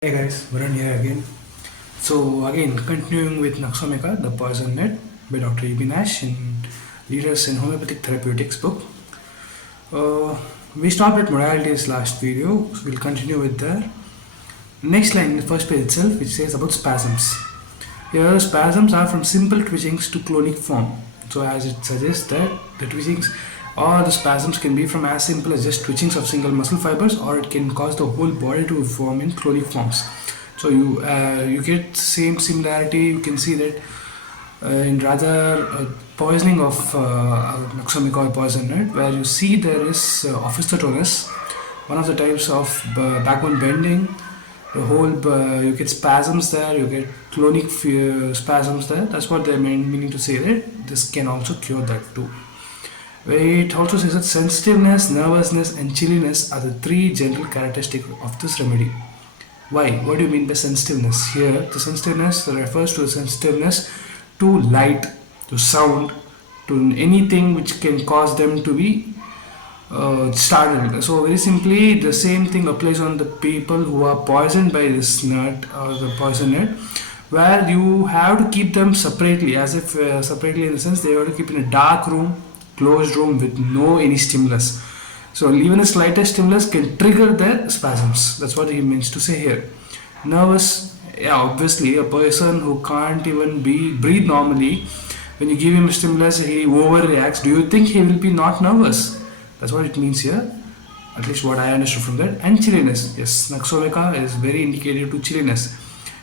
Hey guys, Varun here again. So again, continuing with Nux Vomica, The Poison Net by Dr. E.B. Nash in Leaders in Homeopathic Therapeutics book. Uh, we stopped at modalities last video, so we'll continue with the next line in the first page itself, which says about spasms. Here, spasms are from simple twitchings to clonic form. So, as it suggests that the twitchings or the spasms can be from as simple as just twitchings of single muscle fibers, or it can cause the whole body to form in clonic forms. So you get same similarity. You can see that in rather poisoning of Nux poison, right, where you see there is opisthotonus, one of the types of backbone bending. The whole you get spasms there, you get clonic spasms there. That's what they're meaning to say that this can also cure that too. It also says that sensitiveness, nervousness, and chilliness are the three general characteristics of this remedy. Why? What do you mean by sensitiveness? Here, the sensitiveness refers to the sensitiveness to light, to sound, to anything which can cause them to be startled. So, very simply, the same thing applies on the people who are poisoned by this nut or the poison nut, where you have to keep them separately, as if separately in the sense they have to keep in a dark room, closed room with no any stimulus. So even the slightest stimulus can trigger their spasms. That's what he means to say here. Nervous, yeah, obviously a person who can't even breathe normally, when you give him a stimulus, he overreacts. Do you think he will be not nervous? That's what it means here. At least what I understood from that. And chilliness. Yes, Nux Vomica is very indicated to chilliness.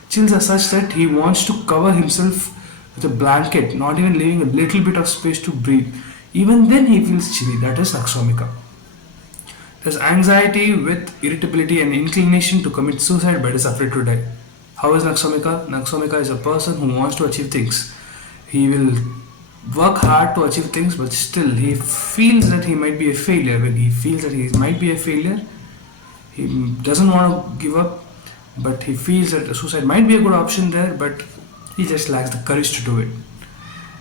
Chills are such that he wants to cover himself with a blanket, not even leaving a little bit of space to breathe. Even then he feels chilly. That is Nux Vomica. There's anxiety with irritability and inclination to commit suicide but is afraid to die. How is Nux Vomica? Nux Vomica is a person who wants to achieve things. He will work hard to achieve things, but still he feels that he might be a failure. When he feels that he might be a failure, he doesn't want to give up, but he feels that suicide might be a good option there, but he just lacks the courage to do it.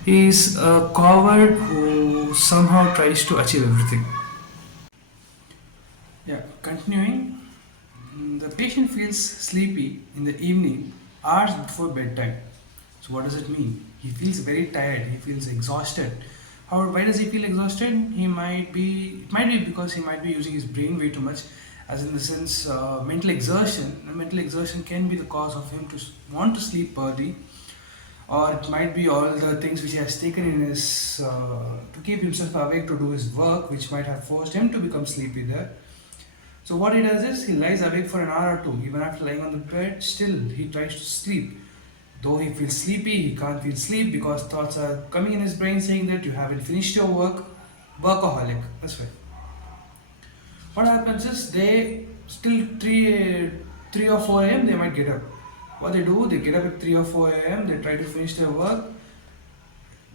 He is a coward who somehow tries to achieve everything. Yeah, continuing. The patient feels sleepy in the evening, hours before bedtime. So, what does it mean? He feels very tired, he feels exhausted. However, why does he feel exhausted? It might be because he might be using his brain way too much, as in the sense, mental exertion. Mental exertion can be the cause of him to want to sleep early, or it might be all the things which he has taken in his to keep himself awake to do his work, which might have forced him to become sleepy there. So what he does is he lies awake for an hour or two. Even after lying on the bed, still he tries to sleep. Though he feels sleepy, he can't feel sleep because thoughts are coming in his brain saying that you haven't finished your work. Workaholic. That's right. What happens is they still 3 or 4 a.m. they might get up. What they do, they get up at 3 or 4 a.m. They try to finish their work.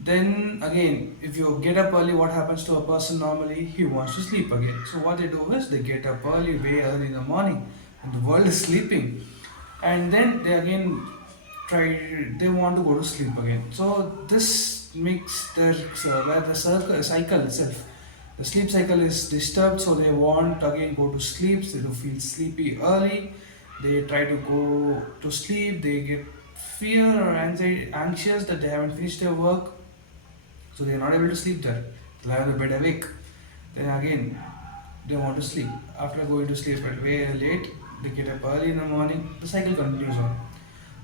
Then again, if you get up early, what happens to a person normally? He wants to sleep again. So what they do is they get up early, way early in the morning, and the world is sleeping, and then they again they want to go to sleep again. So this makes their where the cycle itself, the sleep cycle is disturbed. So they want again go to sleep. So they do feel sleepy early. They try to go to sleep. They get fear or anxiety, anxious that they haven't finished their work, so they are not able to sleep there. They lie on the bed awake. Then again, they want to sleep. After going to sleep at way late, they get up early in the morning. The cycle continues on.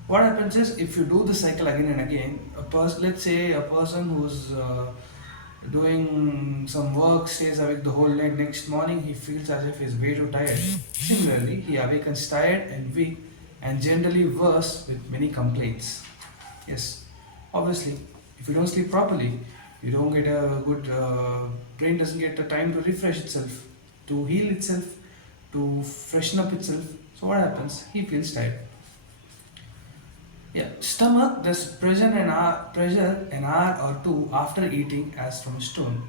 What happens is if you do the cycle again and again, let's say a person who's doing some work stays awake the whole night. Next morning, he feels as if he's way too tired. Similarly, he awakens tired and weak, and generally worse with many complaints. Yes, obviously, if you don't sleep properly, you don't get a good brain doesn't get the time to refresh itself, to heal itself, to freshen up itself. So what happens? He feels tired. Yeah, stomach does pressure an hour or two after eating as from a stone.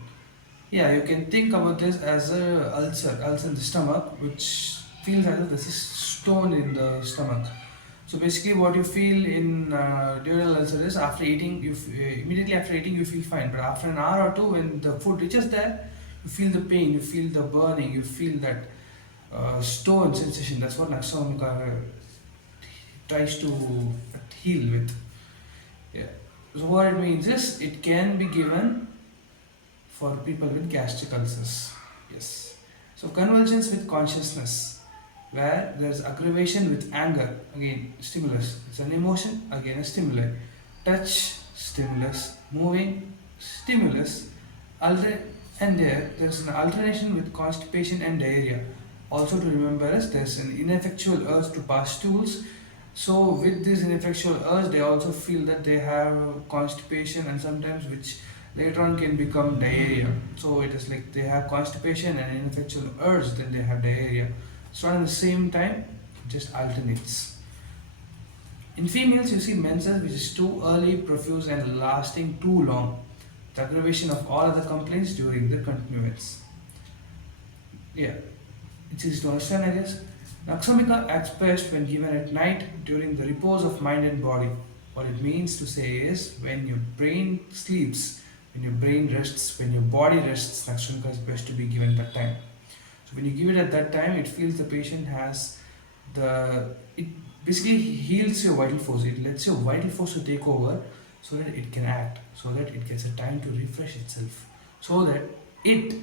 Yeah, you can think about this as a ulcer in the stomach, which feels as if there's a stone in the stomach. So basically, what you feel in dural ulcer is after eating, immediately after eating you feel fine, but after an hour or two, when the food reaches there, you feel the pain, you feel the burning, you feel that stone sensation. That's what Nux Vomica tries to heal with. Yeah. So what it means is it can be given for people with gastric ulcers. Yes. So convulsions with consciousness, where there's aggravation with anger, again stimulus. It's an emotion, again a stimuli. Touch, stimulus. Moving, stimulus. Alter and there's an alternation with constipation and diarrhea. Also to remember is there's an ineffectual urge to pass stools. So with this ineffectual urge, they also feel that they have constipation, and sometimes which later on can become diarrhea. So it is like they have constipation and ineffectual urge, then they have diarrhea. So at the same time, it just alternates. In females, you see menses which is too early, profuse, and lasting too long. The aggravation of all other complaints during the continuance. Yeah, it is to understand, I guess. Nux Vomica acts best when given at night during the repose of mind and body. What it means to say is when your brain sleeps, when your brain rests, when your body rests, Nux Vomica is best to be given that time. So when you give it at that time, it feels the patient has it basically heals your vital force. It lets your vital force to take over so that it can act, so that it gets a time to refresh itself, so that it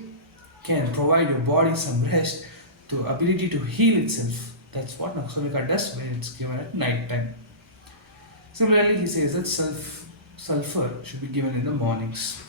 can provide your body some rest to ability to heal itself. That's what Nux Vomica does when it's given at night time. Similarly, he says that sulfur should be given in the mornings.